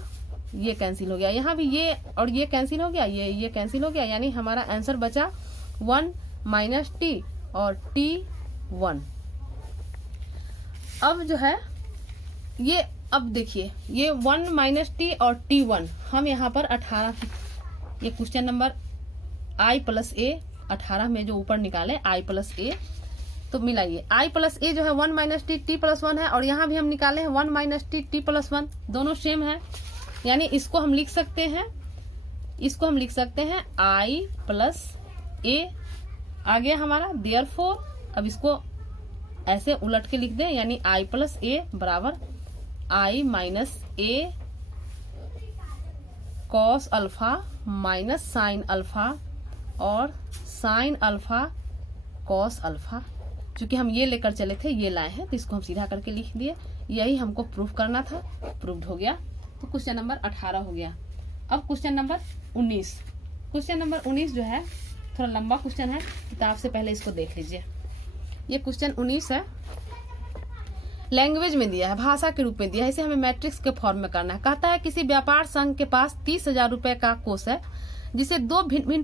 ये कैंसिल हो गया, यहाँ भी ये और ये कैंसिल हो गया, ये कैंसिल हो गया, यानी हमारा आंसर बचा 1 माइनस टी और t1। अब जो है ये, अब देखिए ये 1 माइनस टी और t1 हम यहाँ पर 18, ये क्वेश्चन नंबर i प्लस ए 18 में जो ऊपर निकाले i प्लस ए, तो मिलाइए i प्लस ए जो है 1 माइनस टी प्लस 1 है, और यहाँ भी हम निकाले हैं 1 माइनस टी प्लस 1, दोनों सेम है, यानी इसको हम लिख सकते हैं, इसको हम लिख सकते हैं i प्लस ए आ गया हमारा, देयरफॉर अब इसको ऐसे उलट के लिख दें, यानी i प्लस ए बराबर i minus A cos alpha minus sine alpha और साइन अल्फा कॉस अल्फा। चूंकि हम ये लेकर चले थे, ये लाए हैं, तो इसको हम सीधा करके लिख दिए, यही हमको प्रूफ करना था, प्रूव्ड हो गया। तो क्वेश्चन नंबर 18 हो गया। अब क्वेश्चन नंबर 19, क्वेश्चन नंबर 19 जो है थोड़ा लंबा क्वेश्चन है, किताब से पहले इसको देख लीजिए। ये क्वेश्चन 19 है, लैंग्वेज में दिया है, भाषा के रूप में दिया है, इसे हमें मैट्रिक्स के फॉर्म में करना है। कहता है किसी व्यापार संघ के पास 30,000 रुपए का कोष है, जिसे 2 भिन्न भिन्न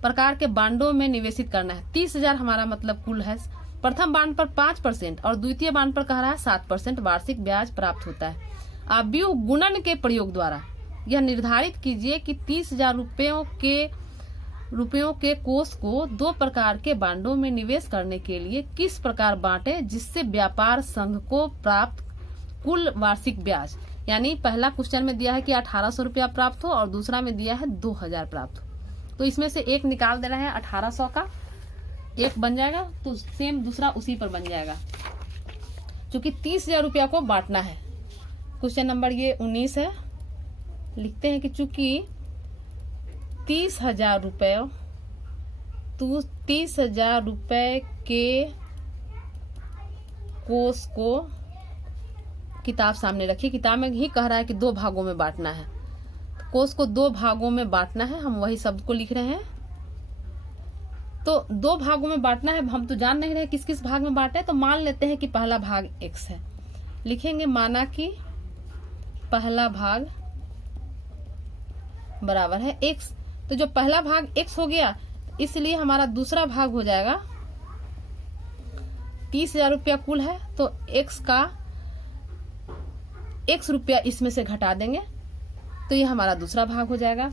प्रकार के बांडों में निवेशित करना है। 30,000 हमारा मतलब कुल है। प्रथम बांड पर 5% और द्वितीय बांड पर कह रहा है 7% वार्षिक ब्याज प्राप्त होता है। आप व्युह गुणन के प्रयोग द्वारा यह निर्धारित कीजिए कि 30,000 रुपयों के कोष को 2 प्रकार के बांडों में निवेश करने के लिए किस प्रकार बांटे, जिससे व्यापार संघ को प्राप्त कुल वार्षिक ब्याज, यानी पहला क्वेश्चन में दिया है कि 1800 रुपया प्राप्त हो और दूसरा में दिया है 2000 प्राप्त हो। तो इसमें से एक निकाल देना है 1800 का, एक बन जाएगा तो सेम दूसरा उसी पर बन जाएगा, क्योंकि 30,000 रुपया को बांटना है। क्वेश्चन नंबर ये 19 है, लिखते हैं कि चूंकि 30,000 रुपये, तो 30,000 रुपये के कोष को, किताब सामने रखिए, किताब में ही कह रहा है कि 2 भागों में बांटना है, कोष को 2 भागों में बांटना है, हम वही शब्द को लिख रहे हैं। तो 2 भागों में बांटना है, हम तो जान नहीं रहे किस किस भाग में बांटे, तो मान लेते हैं कि पहला भाग x है, लिखेंगे माना कि पहला भाग बराबर है x। तो जो पहला भाग x हो गया, इसलिए हमारा दूसरा भाग हो जाएगा 30,000 रुपया कुल है, तो x का x रुपया इसमें से घटा देंगे, तो ये हमारा दूसरा भाग हो जाएगा।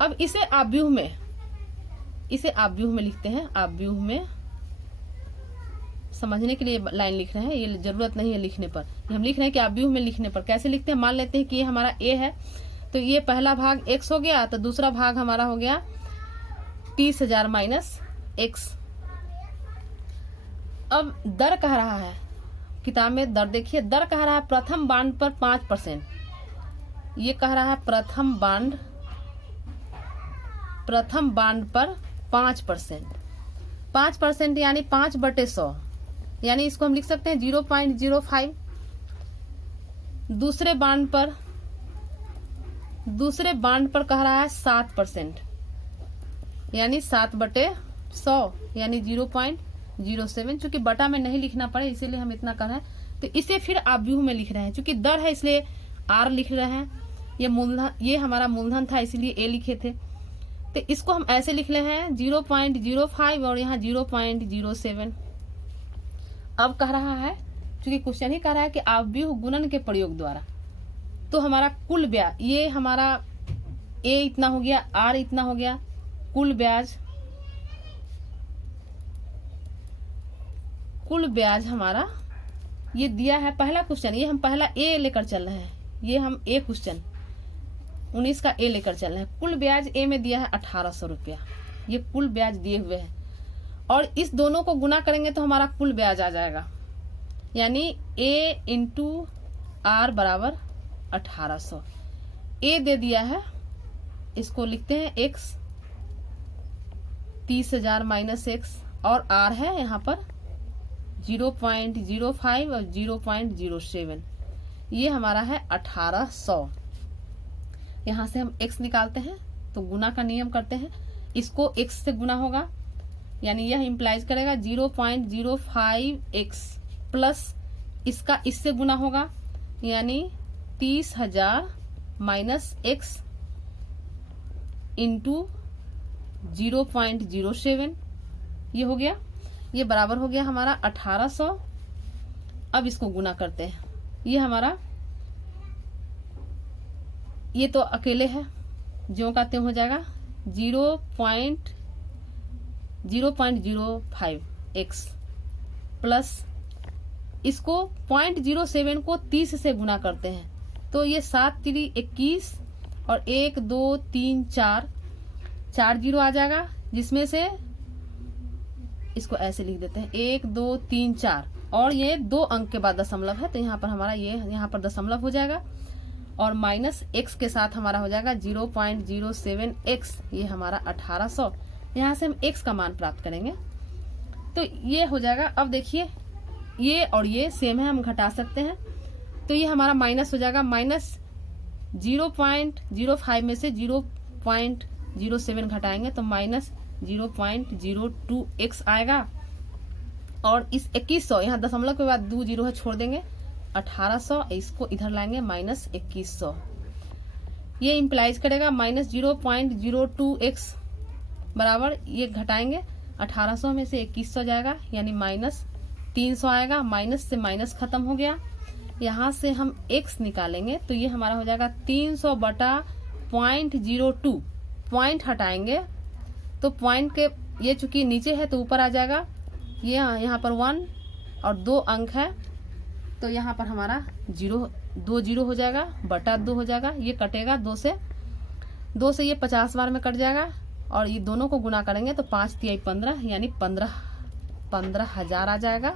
अब इसे आव्यूह में लिखते हैं। आव्यूह में समझने के लिए लाइन लिख रहे हैं, ये जरूरत नहीं है लिखने पर, हम लिख रहे हैं कि आव्यूह में लिखने पर कैसे लिखते हैं। मान लेते हैं कि ये हमारा a है, तो ये पहला भाग x हो गया, तो दूसरा भाग हमारा हो गया 30,000 माइनस x। अब दर कह रहा है, किताब में दर देखिए, दर कह रहा है प्रथम बांड पर 5%। ये कह रहा है प्रथम बांड पर 5%। 5% यानी 5/100, यानी इसको हम लिख सकते हैं 0.05। दूसरे बांड पर कह रहा है 7%, यानी 7/100 यानी 0.07। चूंकि बटा में नहीं लिखना पड़े इसीलिए हम इतना कर रहे हैं, तो इसे फिर आव्यूह में लिख रहे हैं। चूंकि दर है इसलिए r लिख रहे हैं। ये हमारा मूलधन था इसलिए a लिखे थे, तो इसको हम ऐसे लिख रहे हैं 0.05 और यहाँ 0.07। अब कह रहा है, क्योंकि क्वेश्चन ही कह रहा है कि आव्यूह गुणन के प्रयोग द्वारा, तो हमारा कुल ब्याज, ये हमारा a इतना हो गया, r इतना हो गया, कुल ब्याज हमारा ये दिया है। पहला क्वेश्चन, ये हम पहला a लेकर चल रहे हैं, ये हम a क्वेश्चन 19 का a लेकर चल रहे हैं। कुल ब्याज a में दिया है 1800 रुपया, ये कुल ब्याज दिए हुए हैं, और इस दोनों को गुना करेंगे तो हमारा कुल ब्याज आ जाएगा, यानी a इंटू r बराबर 1800। a दे दिया है, इसको लिखते हैं x 30,000 माइनस x, और r है यहाँ पर 0.05 और 0.07, ये हमारा है 1800। यहाँ से हम x निकालते हैं तो गुना का नियम करते हैं, इसको x से गुना होगा, यानी यह इम्प्लाइज करेगा 0.05x प्लस इसका इससे गुना होगा, यानी 30,000 माइनस x इंटू 0.07, ये हो गया, ये बराबर हो गया हमारा 1800। अब इसको गुना करते हैं, ये हमारा, ये तो अकेले है, ज्यों का त्यों हो जाएगा 0.05x प्लस इसको 0.07 को 30 से गुना करते हैं, तो ये 7 3 21 और 1 2 3 4 0 आ जाएगा, जिसमें से इसको ऐसे लिख देते हैं 1 2 3 4, और ये 2 अंक के बाद दशमलव है, तो यहाँ पर हमारा ये यहाँ पर दशमलव हो जाएगा, और माइनस x के साथ हमारा हो जाएगा 0.07x, ये हमारा 1800। यहाँ से हम x का मान प्राप्त करेंगे, तो ये हो जाएगा। अब देखिए ये और ये सेम है, हम घटा सकते हैं, तो ये हमारा माइनस हो जाएगा, माइनस 0.05 में से 0.07 घटाएंगे तो माइनस 0.02x आएगा, और इस 2100 यहाँ दशमलव के बाद 2 जीरो है छोड़ देंगे, 1800, इसको इधर लाएंगे माइनस 2100, ये इम्प्लाइज करेगा माइनस 0.02x बराबर, ये घटाएंगे 1800 में से 2100 जाएगा, यानी माइनस 300 आएगा। माइनस से माइनस खत्म हो गया, यहाँ से हम x निकालेंगे तो ये हमारा हो जाएगा 300 बटा 0.02, पॉइंट हटाएंगे तो पॉइंट के ये चूंकि नीचे है तो ऊपर आ जाएगा, ये यहाँ पर 1 और 2 अंक है, तो यहाँ पर हमारा 2 जीरो हो जाएगा, बटा 2 हो जाएगा, ये कटेगा 2 से ये 50 बार में कट जाएगा, और ये दोनों को गुना करेंगे तो 5 3 15, यानी 15,000 आ जाएगा।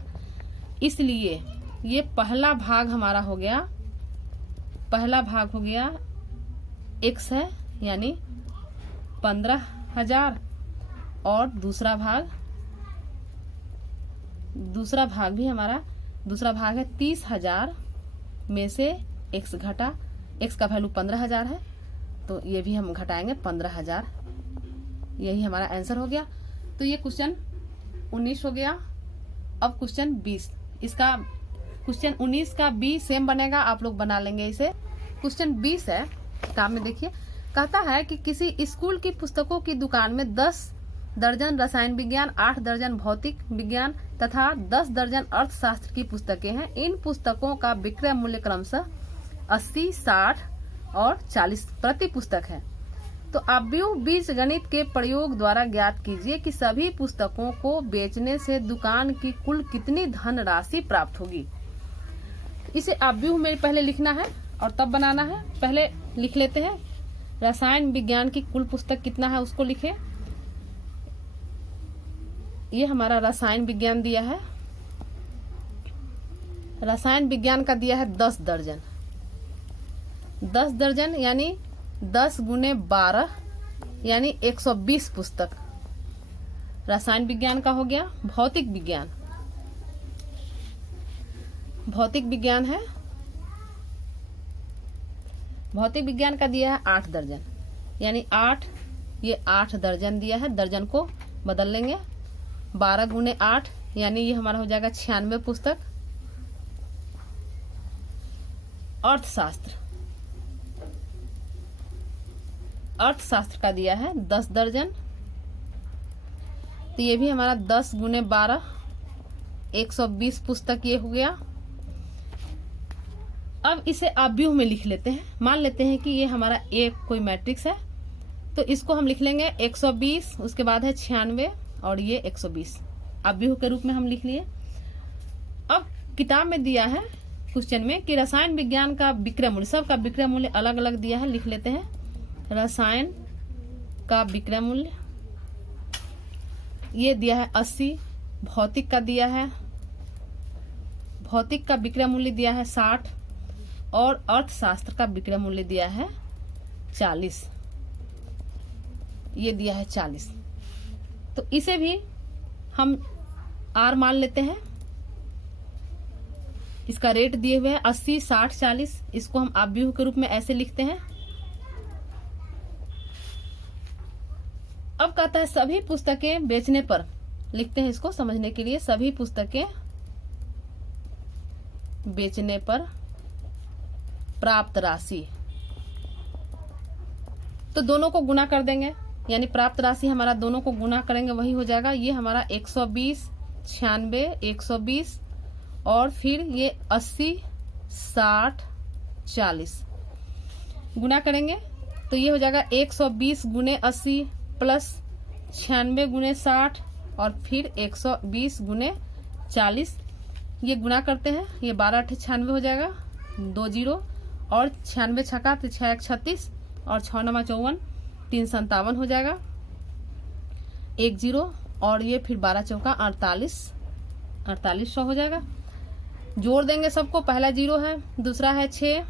इसलिए ये पहला भाग हमारा हो गया, पहला भाग हो गया x है, यानी 15,000, और दूसरा भाग भी हमारा, दूसरा भाग है 30,000 में से x घटा, x का वैल्यू 15,000 है, तो ये भी हम घटाएंगे 15,000, यही हमारा आंसर हो गया। तो ये क्वेश्चन 19 हो गया। अब क्वेश्चन 20, इसका क्वेश्चन 19 का बी सेम बनेगा, आप लोग बना लेंगे इसे। क्वेश्चन 20 है, किताब में देखिए, कहता है कि किसी स्कूल की पुस्तकों की दुकान में 10 दर्जन रसायन विज्ञान, 8 दर्जन भौतिक विज्ञान तथा 10 दर्जन अर्थशास्त्र की पुस्तकें हैं। इन पुस्तकों का विक्रय मूल्य क्रमशः 80, 60 और 40 प्रति पुस्तक है। तो आव्यूह बीजगणित के प्रयोग द्वारा ज्ञात कीजिए कि सभी पुस्तकों को बेचने से दुकान की कुल कितनी धनराशि प्राप्त होगी। इसे आव्यूह में पहले लिखना है और तब बनाना है। पहले लिख लेते हैं रसायन विज्ञान की कुल पुस्तक कितना है उसको लिखे। ये हमारा रसायन विज्ञान दिया है। रसायन विज्ञान का दिया है 10 दर्जन। 10 दर्जन यानी 10 गुने 12 यानी 120 पुस्तक रसायन विज्ञान का हो गया। भौतिक विज्ञान, भौतिक विज्ञान है, भौतिक विज्ञान का दिया है 8 दर्जन यानी 8, ये 8 दर्जन दिया है। दर्जन को बदल लेंगे, 12 गुने 8 यानी ये हमारा हो जाएगा 96 पुस्तक। अर्थशास्त्र, अर्थशास्त्र का दिया है 10 दर्जन, तो ये भी हमारा 10 गुने 12 120 पुस्तक ये हो गया। अब इसे आव्यूह में लिख लेते हैं। मान लेते हैं कि ये हमारा एक कोई मैट्रिक्स है, तो इसको हम लिख लेंगे 120, उसके बाद है 96 और ये 120 आव्यूह के रूप में हम लिख लिए। अब किताब में दिया है क्वेश्चन में कि रसायन विज्ञान का विक्रय मूल्य, सबका विक्रय मूल्य अलग अलग दिया है, लिख लेते हैं। रसायन का विक्रय मूल्य ये दिया है 80, भौतिक का दिया है, भौतिक का विक्रय मूल्य दिया है 60 और अर्थशास्त्र का विक्रय मूल्य दिया है 40, ये दिया है 40। तो इसे भी हम आर मान लेते हैं। इसका रेट दिए हुए हैं 80, 60, 40। इसको हम आव्यूह के रूप में ऐसे लिखते हैं। अब कहता है सभी पुस्तकें बेचने पर, लिखते हैं इसको समझने के लिए, सभी पुस्तकें बेचने पर प्राप्त राशि, तो दोनों को गुना कर देंगे यानी प्राप्त राशि हमारा दोनों को गुना करेंगे वही हो जाएगा। ये हमारा 120, 96, 120 और फिर ये 80, 60, 40 गुना करेंगे तो ये हो जाएगा 120 गुने 80 प्लस 96 गुने 60 और फिर 120 गुने 40। ये गुना करते हैं, ये 12 8 96 हो जाएगा, 2 जीरो और 96 छक्का तो 6 1 36 और 6 9 54 3 57 हो जाएगा, 1 जीरो और ये फिर 12 चौका 48 4800 हो जाएगा। जोड़ देंगे सबको, पहला 0 है, दूसरा है 6,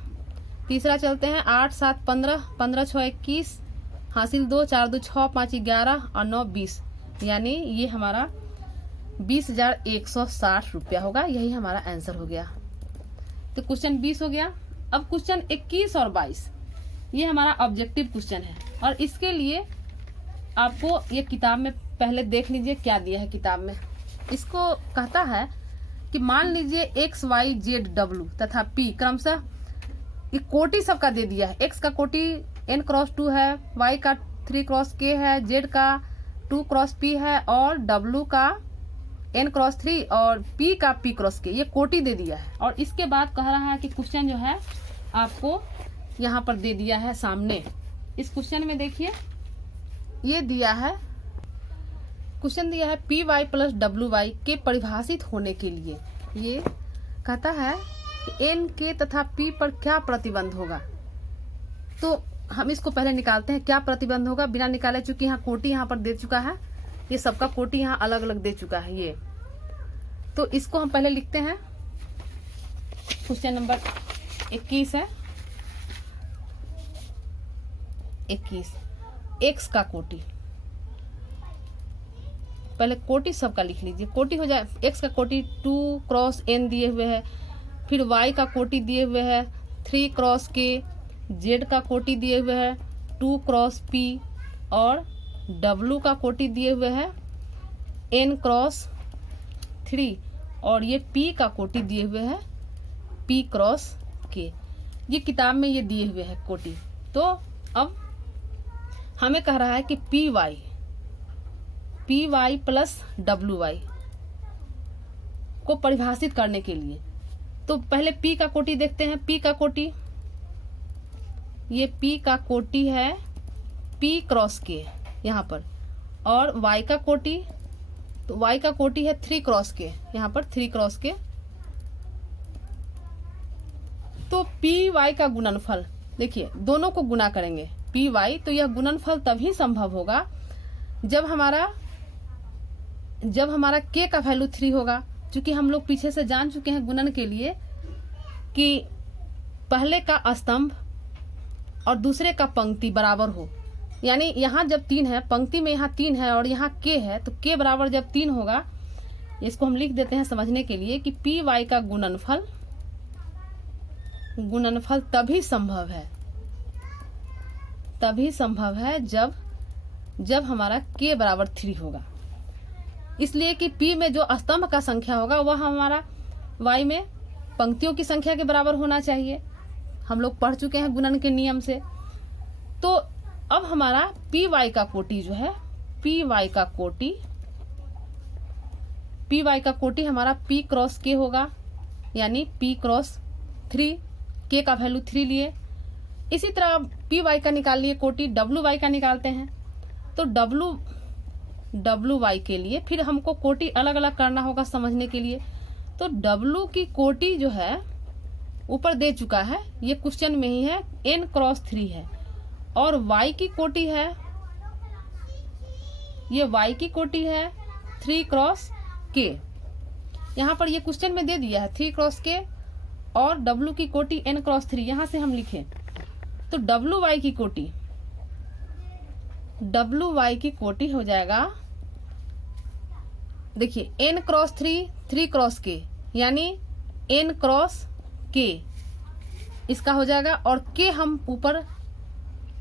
तीसरा चलते हैं 8 7 15 15 6 21 हासिल 2 4 2 6 5 11 और 9 20 यानी ये हमारा 20,160 रुपया होगा। यही हमारा आंसर हो गया। तो क्वेश्चन 20 हो गया। अब क्वेश्चन 21 और 22 ये हमारा ऑब्जेक्टिव क्वेश्चन है और इसके लिए आपको ये किताब में पहले देख लीजिए क्या दिया है किताब में। इसको कहता है कि मान लीजिए x y z w तथा p क्रमशः ये कोटि सबका दे दिया है। x का कोटि n क्रॉस 2 है, y का 3 क्रॉस k है, z का 2 क्रॉस p है और w का n क्रॉस 3 और p का p क्रॉस k, ये कोटि दे दिया है। और इसके बाद कह रहा है कि क्वेश्चन जो है आपको यहाँ पर दे दिया है सामने। इस क्वेश्चन में देखिए ये दिया है, क्वेश्चन दिया है P Y plus W Y के परिभाषित होने के लिए ये कहता है एन के तथा पी पर क्या प्रतिबंध होगा। तो हम इसको पहले निकालते हैं क्या प्रतिबंध होगा बिना निकाले, चूंकि यहाँ कोटि यहाँ पर दे चुका है, ये सबका कोटि यहाँ अलग अलग दे चुका है ये। तो इसको हम पहले लिखते हैं। क्वेश्चन नंबर 21 है, 21 एक्स का कोटि, पहले कोटि सबका लिख लीजिए। कोटि हो जाए एक्स का कोटि 2 क्रॉस एन दिए हुए है, फिर वाई का कोटि दिए हुए है 3 क्रॉस के, जेड का कोटि दिए हुए है 2 क्रॉस पी और डब्लू का कोटि दिए हुए है एन क्रॉस 3 और ये पी का कोटि दिए हुए है पी क्रॉस के। ये किताब में ये दिए हुए है कोटि। तो अब हमें कह रहा है कि P Y plus W Y को परिभाषित करने के लिए, तो पहले पी का कोटि देखते हैं। पी का कोटि, ये पी का कोटि है पी क्रॉस के यहाँ पर, और वाई का कोटि, तो वाई का कोटि है 3 क्रॉस के यहाँ पर, 3 क्रॉस के। तो पी वाई का गुणनफल, देखिए दोनों को गुना करेंगे पी वाई, तो यह गुणनफल तभी संभव होगा जब हमारा के का वैल्यू 3 होगा। क्योंकि हम लोग पीछे से जान चुके हैं गुणन के लिए कि पहले का स्तंभ और दूसरे का पंक्ति बराबर हो, यानी यहाँ जब 3 है, पंक्ति में यहाँ 3 है और यहाँ के है, तो के बराबर जब 3 होगा, इसको हम लिख देते हैं समझने के लिए कि पी वाई का गुणनफल तभी संभव है जब हमारा के बराबर 3 होगा। इसलिए कि पी में जो स्तंभ का संख्या होगा वह हमारा वाई में पंक्तियों की संख्या के बराबर होना चाहिए। हम लोग पढ़ चुके हैं गुणन के नियम से। तो अब हमारा पी वाई का कोटि जो है, पी वाई का कोटि हमारा पी क्रॉस के होगा, यानी पी क्रॉस 3, के का वैल्यू 3 लिए। इसी तरह पी वाई का निकाल लिए कोटि, डब्ल्यू वाई का निकालते हैं। तो डब्ल्यू वाई के लिए फिर हमको कोटि अलग अलग करना होगा समझने के लिए। तो डब्ल्यू की कोटि जो है ऊपर दे चुका है, ये क्वेश्चन में ही है, n क्रॉस 3 है, और y की कोटि है, ये y की कोटि है 3 क्रॉस k। यहाँ पर ये क्वेश्चन में दे दिया है 3 क्रॉस k, और w की कोटि n क्रॉस 3। यहाँ से हम लिखें तो डब्ल्यू वाई की कोटि हो जाएगा, देखिए n क्रॉस 3 क्रॉस k, यानी n क्रॉस k इसका हो जाएगा, और k हम ऊपर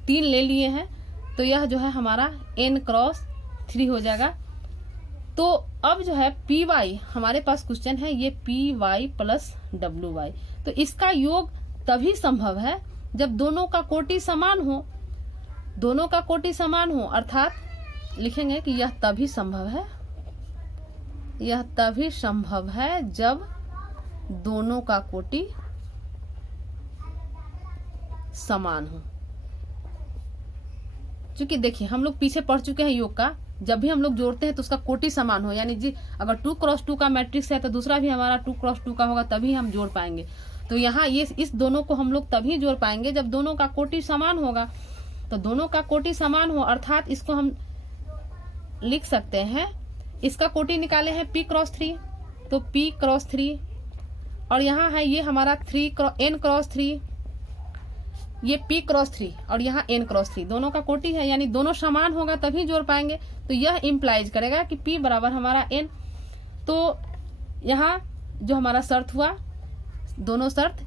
3 ले लिए हैं, तो यह जो है हमारा n क्रॉस 3 हो जाएगा। तो अब जो है पी वाई हमारे पास क्वेश्चन है, ये P Y plus W Y, तो इसका योग तभी संभव है जब दोनों का कोटि समान हो, अर्थात लिखेंगे कि यह तभी संभव है जब दोनों का कोटि समान हो। क्योंकि देखिए हम लोग पीछे पढ़ चुके हैं योग का, जब भी हम लोग जोड़ते हैं तो उसका कोटि समान हो, यानी जी अगर 2 क्रॉस 2 का मैट्रिक्स है तो दूसरा भी हमारा 2 क्रॉस 2 का होगा, तभी हम जोड़ पाएंगे। तो यहाँ ये इस दोनों को हम लोग तभी जोड़ पाएंगे जब दोनों का कोटि समान होगा। तो दोनों का कोटि समान हो, अर्थात इसको हम लिख सकते हैं, इसका कोटि निकाले हैं p क्रॉस 3, तो p क्रॉस 3, और यहाँ है ये हमारा n क्रॉस 3, ये p क्रॉस 3 और यहाँ n क्रॉस 3, दोनों का कोटि है, यानी दोनों समान होगा तभी जोड़ पाएंगे। तो यह इम्प्लाइज करेगा कि p बराबर हमारा n। तो यहाँ जो हमारा शर्त हुआ, दोनों शर्त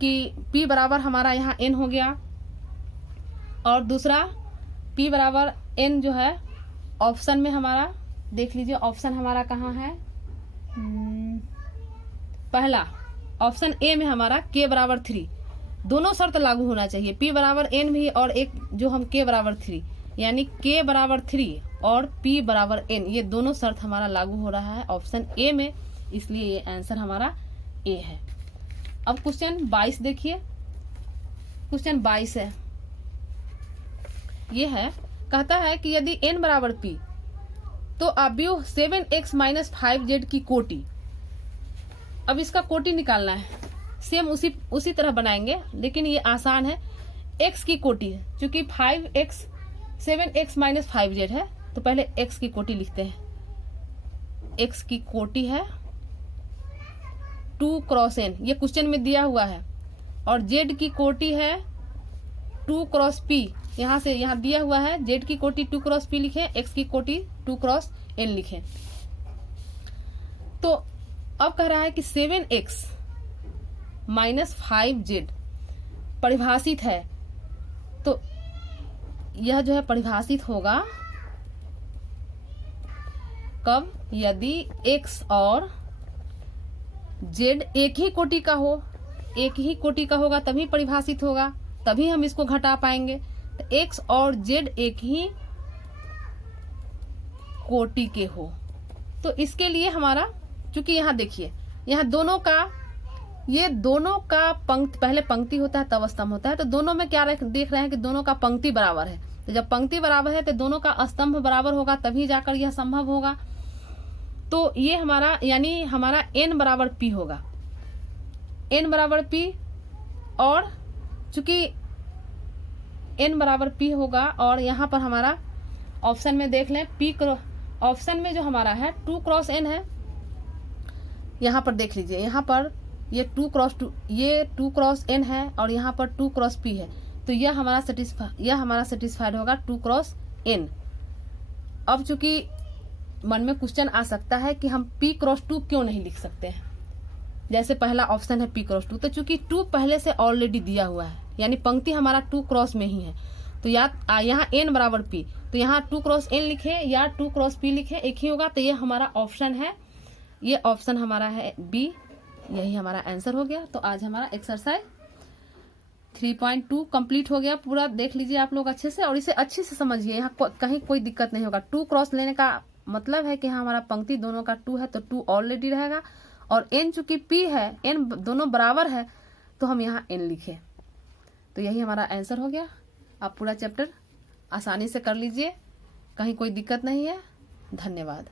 कि p बराबर हमारा यहाँ n हो गया, और दूसरा p बराबर n जो है ऑप्शन में हमारा, देख लीजिए ऑप्शन हमारा कहाँ है, पहला ऑप्शन ए में हमारा k बराबर 3, दोनों शर्त लागू होना चाहिए, p बराबर n भी और एक जो हम k बराबर 3, यानी k बराबर 3 और p बराबर n, ये दोनों शर्त हमारा लागू हो रहा है ऑप्शन ए में, इसलिए ये आंसर हमारा ए है। अब क्वेश्चन 22 देखिए, क्वेश्चन 22 है, ये है, कहता है कि यदि n बराबर p तो अवयव 7x माइनस 5z की कोटि। अब इसका कोटि निकालना है, सेम उसी तरह बनाएंगे, लेकिन ये आसान है। x की कोटि है, चूंकि 7x माइनस 5z है, तो पहले x की कोटि लिखते हैं। x की कोटि है 2 क्रॉस n, ये क्वेश्चन में दिया हुआ है, और z की कोटि है 2 क्रॉस p, यहाँ से यहाँ दिया हुआ है, z की कोटि 2 क्रॉस p लिखें, x की कोटि 2 क्रॉस n लिखें। तो अब कह रहा है कि 7x माइनस 5z परिभाषित है, तो यह जो है परिभाषित होगा कब, यदि x और z एक ही कोटि का होगा तभी परिभाषित होगा, तभी हम इसको घटा पाएंगे। तो एक्स और जेड एक ही कोटि के हो। तो इसके लिए हमारा, चूंकि यहाँ देखिए, यहाँ दोनों का, ये दोनों का पंक्ति, पहले पंक्ति होता है तब स्तंभ होता है, तो दोनों में क्या देख रहे हैं कि दोनों का पंक्ति बराबर है। तो जब पंक्ति बराबर है तो दोनों का स्तंभ बराबर होगा, तभी जाकर यह संभव होगा। तो ये हमारा, यानी हमारा n बराबर p होगा, n बराबर p। और चूंकि n बराबर p होगा, और यहाँ पर हमारा ऑप्शन में देख लें, ऑप्शन में जो हमारा है 2 क्रॉस n है। यहाँ पर देख लीजिए, यहाँ पर ये 2 क्रॉस n है और यहाँ पर 2 क्रॉस p है। तो यह हमारा सेटिस्फाइड होगा 2 क्रॉस n। अब चूंकि मन में क्वेश्चन आ सकता है कि हम p क्रॉस 2 क्यों नहीं लिख सकते हैं, जैसे पहला ऑप्शन है p क्रॉस 2, तो चूंकि 2 पहले से ऑलरेडी दिया हुआ है, यानी पंक्ति हमारा 2 क्रॉस में ही है। तो यहाँ n बराबर p, तो यहाँ 2 क्रॉस n लिखे या 2 क्रॉस p लिखे, एक ही होगा। तो ये हमारा ऑप्शन है, ये ऑप्शन हमारा है b, यही हमारा आंसर हो गया। तो आज हमारा एक्सरसाइज 3.2 कंप्लीट हो गया पूरा। देख लीजिए आप लोग अच्छे से, और इसे अच्छे से समझिए, यहाँ कहीं कोई दिक्कत नहीं होगा। 2 क्रॉस लेने का मतलब है कि हाँ हमारा पंक्ति दोनों का 2 है, तो 2 ऑलरेडी रहेगा, और n चूंकि p है, n दोनों बराबर है, तो हम यहाँ n लिखे। तो यही हमारा आंसर हो गया। आप पूरा चैप्टर आसानी से कर लीजिए, कहीं कोई दिक्कत नहीं है। धन्यवाद।